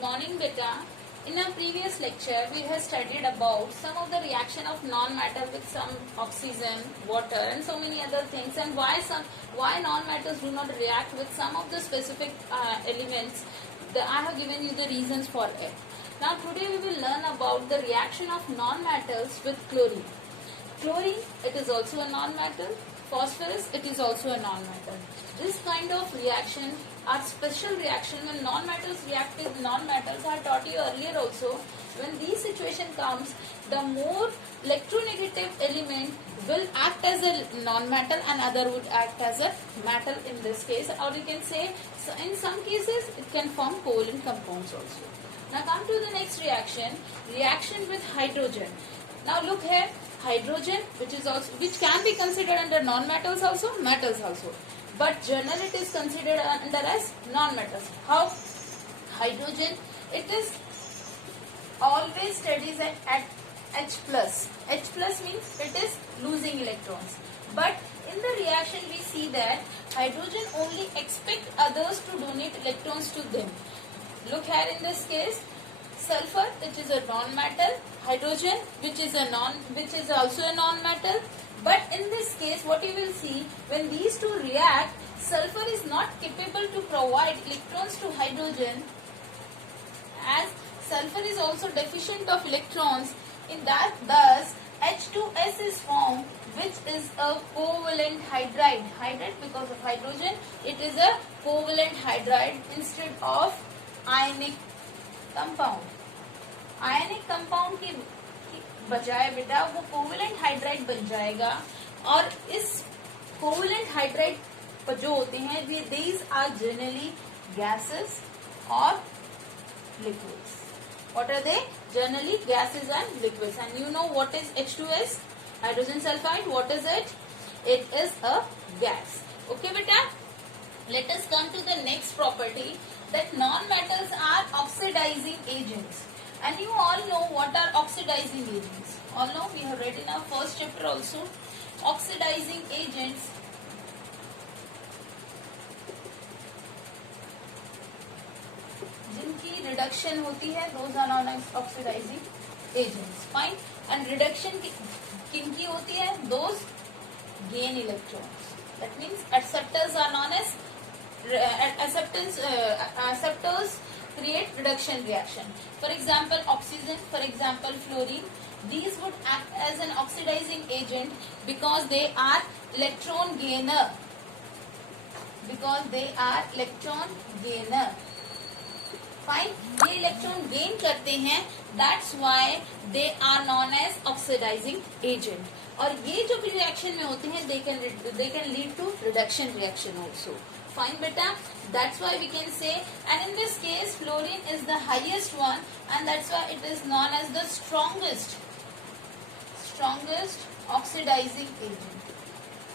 Good morning, beta. In our previous lecture, we have studied about some of the reaction of non-matter with some oxygen, water, and so many other things, and why non-matters do not react with some of the specific elements. I have given you the reasons for it. Now, today we will learn about the reaction of non-matters with chlorine. Chlorine, it is also a non-matter. Phosphorus, it is also a non-matter. This kind of reaction are special reaction when non-matters react with non-matters. I taught you earlier also. When this situation comes, the more electronegative element will act as a non-metal and other would act as a metal in this case. Or you can say, so in some cases, it can form covalent compounds also. Now come to the next reaction, reaction with hydrogen. Now look here, hydrogen, which can be considered under non-metals also, metals also. But generally it is considered under as non-metals. How? Hydrogen, it is always studies at H+. H+ means it is losing electrons. But in the reaction we see that hydrogen only expect others to donate electrons to them. Look here in this case, sulfur, which is a non-metal, hydrogen, which is also a non-metal. But in this case, what you will see, when these two react, sulfur is not capable to provide electrons to hydrogen, as sulfur is also deficient of electrons. In that, thus H2S is formed, which is a covalent hydride. Hydride because of hydrogen, it is a covalent hydride instead of ionic compound. Ionic compound की बजाय बेटा वो covalent hydride बन जाएगा. और इस covalent hydride जो होते हैं these are generally gases or liquids. What are they? Generally gases and liquids. And you know what is H2S? Hydrogen sulfide. What is it? It is a gas. Okay beta? Let us come to the next property, that non-metals are oxidizing agents. And you all know what are oxidizing agents. All know, we have read in our first chapter also. Oxidizing agents जिनकी reduction होती है, those are known as oxidizing agents. Fine. And reduction किनकी होती है? Those gain electrons. That means acceptors are known as acceptors create reduction reaction. For example, oxygen, for example, fluorine. These would act as an oxidizing agent because they are electron gainer. Fine. ये electron gain करते हैं. That's why they are known as oxidizing agent. और ये जो भी reaction में होते हैं, they can lead to reduction reaction also. Fine beta, that's why we can say, and in this case fluorine is the highest one, and that's why it is known as the strongest oxidizing agent.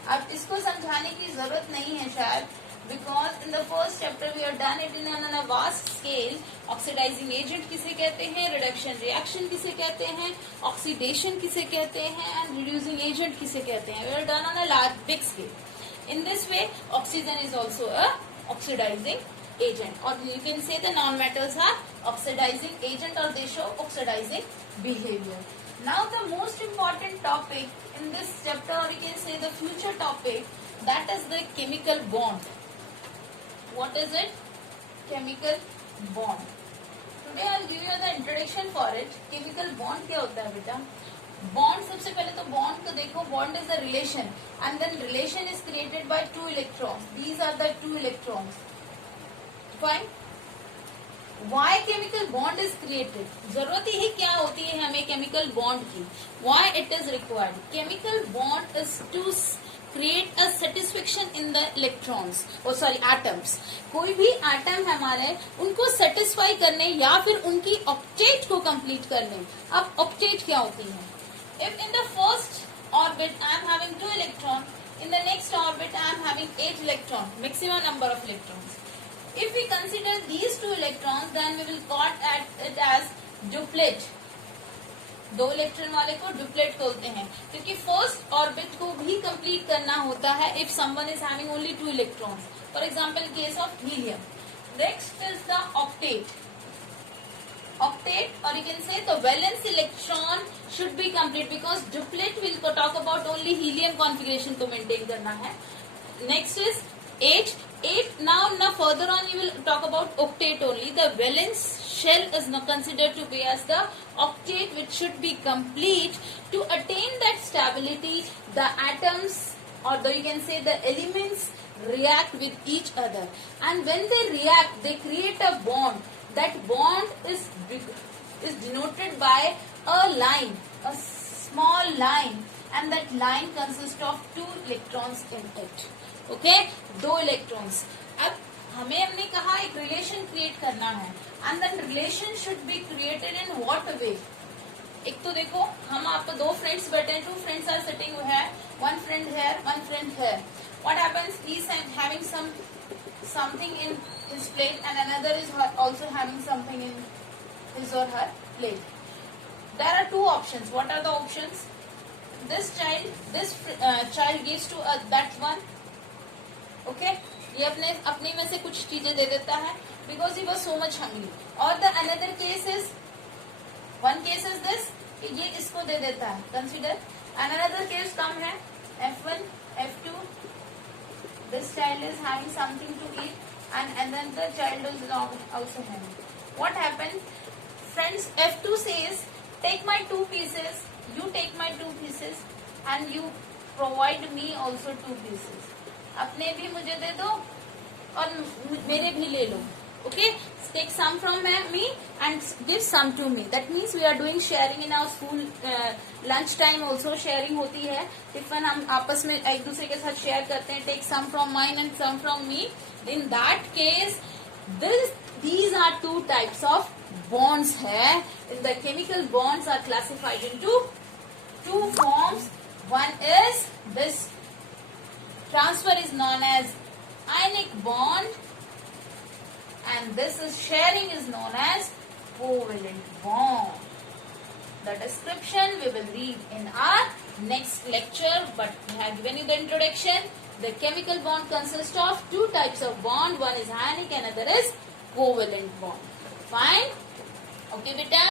अब इसको समझाने की जरूरत नहीं है शायद, because in the first chapter we have done it in a vast scale. Oxidizing agent किसे कहते हैं, reduction reaction किसे कहते हैं, oxidation किसे कहते हैं, and reducing agent किसे कहते हैं. We have done on a large big scale. In this way, oxygen is also a oxidizing agent, or you can say the non-metals are oxidizing agent, or they show oxidizing behavior. Now the most important topic in this chapter, or you can say the future topic, that is the chemical bond. What is it? Chemical bond. Today I will give you the introduction for it. Chemical bond क्या होता है बेटा? Bond, सबसे पहले तो bond को देखो. Bond is the relation, and then relation is created by two electrons. These are the two electrons. Fine. Why chemical bond is created? जरूरत ही क्या होती है हमें केमिकल बॉन्ड की? Why it is required? Chemical bond is to create a satisfaction in the electrons, atoms. कोई भी atom हमारे, उनको सेटिस्फाई करने या फिर उनकी ऑब्जेक्ट को कंप्लीट करने. अब ऑब्जेक्ट क्या होती है? If in the first orbit I am having 2 electrons, in the next orbit I am having 8 electrons, maximum number of electrons. If we consider these 2 electrons, then we will call it as duplet. 2 electron वाले को duplet बोलते हैं, क्योंकि first orbit को भी complete करना होता है if someone is having only 2 electrons. For example, case of helium. Next is the octet. Okay, the valence electron should be complete because duplet will talk about only helium configuration to maintain करना है. Next is 8. Now further on you will talk about octet only. The valence shell is now considered to be as the octet, which should be complete. To attain that stability, the atoms, or you can say the elements, react with each other, and when they react they create a bond. That bond is denoted by a line, a small line, and that line consists of 2 electrons in it. Okay, 2 electrons. अब हमने कहा एक relation create करना है, and that relation should be created in what way. एक तो देखो हम आपको 2 फ्रेंड्स बैठे हैं, 2 फ्रेंड्स आर सिटिंग है, 1 friend here, 1 friend here. What happens? He is having something in his plate, and another is also having something in his or her plate. There are 2 options. What are the options? This child gives to that one. Okay, ये अपने में से कुछ चीजें दे देता है because he was so much hungry. Or the another case is, one case is this, कि ये इसको दे देता है. Consider another case कम है, F1, F2. This child is having something to eat, and another child is also having. What happened? Friends, F2 says, take my 2 pieces, you take my 2 pieces, and you provide me also 2 pieces. अपने भी मुझे दे दो और मेरे भी ले लो. Okay, take some from me and give some to me. That means we are doing sharing in our school. Lunch time also sharing होती है. टिफिन हम आपस में एक दूसरे के साथ शेयर करते हैं. Take some from mine and some from me. In that case, these are 2 types of bonds है. In the chemical bonds are classified into 2 forms. One is this transfer is known as ionic bond, and this is sharing is known as covalent bond. The description we will read in our next lecture, but we have given you the introduction. The chemical bond consists of 2 types of bond. One is ionic, another is covalent bond. Fine? Okay, beta.